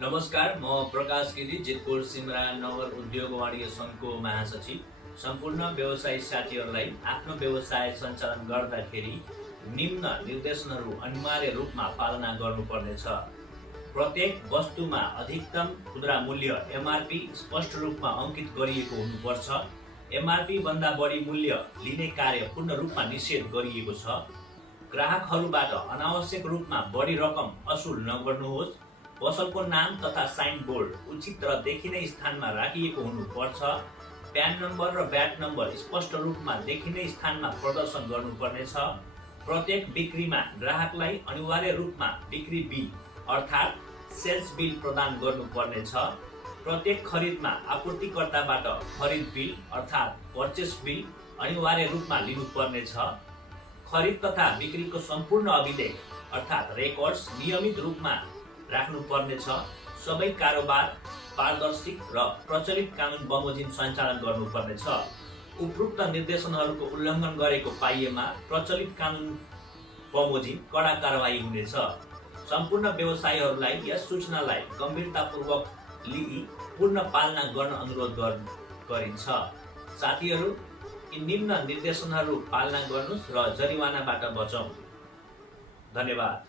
नमस्कार, म प्रकाश गिरी, जितपुर सिमरा नगर उद्योग वाणिज्य सङ्घको महासचिव। सम्पूर्ण व्यवसायी साथीहरूलाई आफ्नो व्यवसाय सञ्चालन गर्दाखेरि निम्न निर्देशनहरू अनिवार्य रूपमा पालना गर्नुपर्नेछ। प्रत्येक वस्तुमा अधिकतम खुद्रा मूल्य एमआरपी स्पष्ट रूपमा अङ्कित गरिएको हुनुपर्छ। एमआरपी भन्दा बढी मूल्य लिने कार्य पूर्ण रूपमा निषेध गरिएको छ। ग्राहकहरूबाट अनावश्यक रूपमा बढी रकम असुल नगर्नुहोस्। पसलको नाम तथा साइन बोर्ड उचित र देखिने स्थानमा राखिएको हुनुपर्छ। प्यान नम्बर र ब्याट नम्बर स्पष्ट रूपमा देखिने स्थानमा प्रदर्शन गर्नुपर्नेछ। प्रत्येक बिक्रीमा ग्राहकलाई अनिवार्य रूपमा बिक्री बिल अर्थात् सेल्स बिल प्रदान गर्नुपर्नेछ। प्रत्येक खरिदमा आपूर्तिकर्ताबाट खरिद बिल अर्थात् पर्चेस बिल अनिवार्य रूपमा लिनुपर्नेछ। खरिद तथा बिक्रीको सम्पूर्ण अभिलेख अर्थात् रेकर्ड्स नियमित रूपमा राख्नुपर्नेछ। सबै कारोबार पारदर्शी र प्रचलित कानुन बमोजिम सञ्चालन गर्नुपर्नेछ। उपरोक्त निर्देशनहरूको उल्लङ्घन गरेको पाइएमा प्रचलित कानुन बमोजिम कडा कारबाही हुनेछ। सम्पूर्ण व्यवसायीहरूलाई यस सूचनालाई गम्भीरतापूर्वक लिई पूर्ण पालना गर्न अनुरोध गरिन्छ। साथीहरू, यी निम्न निर्देशनहरू पालना गर्नुहोस् र जरिवानाबाट बचौँ। धन्यवाद।